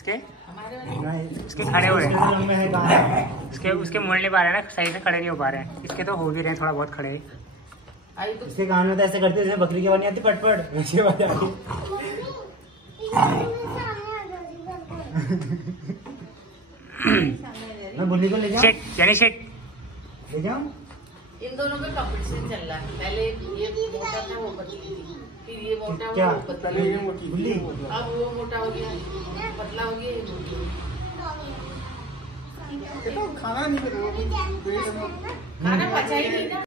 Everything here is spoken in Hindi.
इसके इसके खड़े हो रहे हैं, इसके उसके मुड़ नहीं पा रहे हैं ना, सही से खड़े नहीं हो पा रहे हैं। इसके तो हो भी रहे हैं थोड़ा बहुत खड़े। इसके कान में तो ऐसे करते जैसे बकरी की आवाज आती पट ऐसी आवाज आती। मैं बुल्ली को ले जाऊं, यानी शेट ले जाऊं। इन दोनों में कंपटीशन चल रहा है। पहले ये मोटा था, वो पतली थी, फिर ये मोटा क्या? वो पतली, बुल्ली अब वो मोटा हो गया, पतला हो गया, ये मोटी हो गई। खाना नहीं, खाना पचा ही नहीं ना।